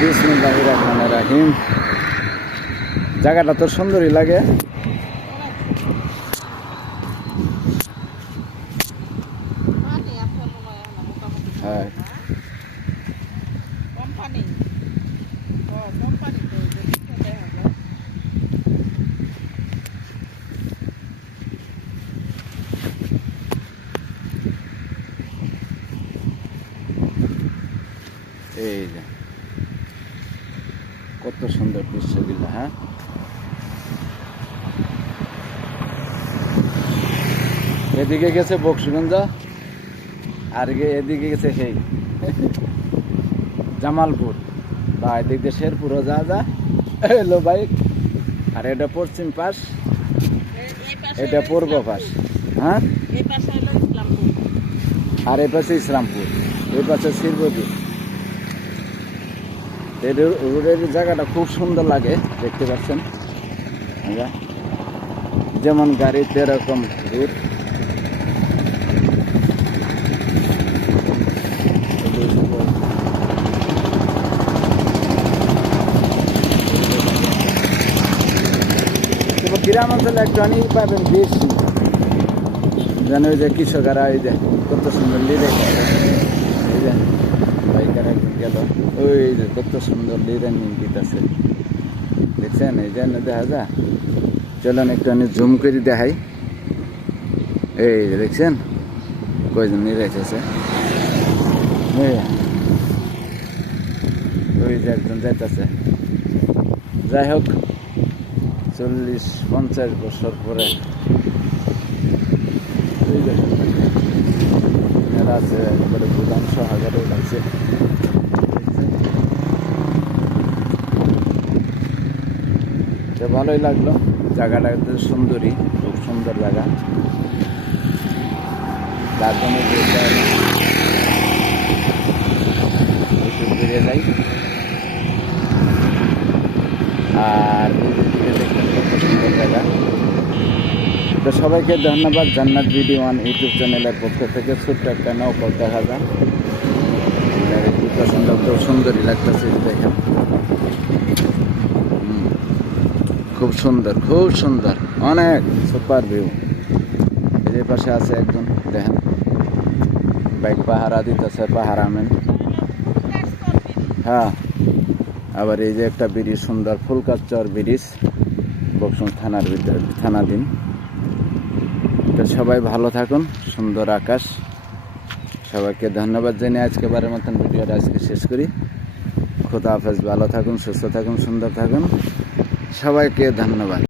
বিসমিল্লাহ জায়গাটা তো সুন্দরই লাগে। হয় যে পিঠে দেখা যায়। এই যে কত সুন্দর দৃশ্যগুলো হ্যাঁ? এদিকে গেছে বক্সগঞ্জ আর এদিকে গেছে সেই জামালপুর। বা এদিক দিয়ে শেরপুরও যা যা এলো বাইক আর এটা পশ্চিম পাশ। এটা পূর্ব পাশ হ্যাঁ? আর এই পাশে ইসলামপুর। এই পাশে রো- রোডের জায়গাটা খুব সুন্দর লাগে, দেখতে পাচ্ছেন। যেমন গাড়িতে এরকম রুট। গ্রাম অঞ্চলে একটু অনেক পাবেন বেশি। যেন ওই যে কৃষকেরা এই যে কত সুন্দর লিরে এই যে বাইকারা গেল। ওই যে কত সুন্দর নিয়ে দিতেছে দেখছেন? এই যে দেখা যা চলেন একটু আমি জুম করে দেখাই। এই দেখছেন? কয়জন রেখেছে একজন যাইতেছে। যাই হোক, চল্লিশ পঞ্চাশ বছর পরে। মেলা আছে, একবারে প্রধান সহাগারে লাগছে ভালোই লাগল। জায়গাটা একটু সুন্দরী, খুব সুন্দর জায়গা। যার জন্য বেরিয়ে যাই। আর সুন্দর জায়গা। তো সবাইকে ধন্যবাদ জান্নাত ভিডিও ওয়ান ইউটিউব চ্যানেলের পক্ষ থেকে ছোট্ট একটা নৌকল দেখা যায় সুন্দর, খুব সুন্দরই লাগতেছে, দেখেন। খুব সুন্দর খুব সুন্দর। অনেক সুপার ভিউ। যে পাশে আছে একজন, দেখেন। বাইক পাহারা দিতেছে পাহারামেন হ্যাঁ আবার এই যে একটা ব্রিজ, সুন্দর ফুলকাচর ব্রিজ। বকসুম থানার ভিতরে, থানাধীন। তো সবাই ভালো থাকুন, সুন্দর আকাশ। সবাইকে ধন্যবাদ জানিয়ে আজকে বারের মতন ভিডিওটা আজকে শেষ করি। খোদা হাফেজ, ভালো থাকুন, সুস্থ থাকুন, সুন্দর থাকুন। সবাইকে ধন্যবাদ।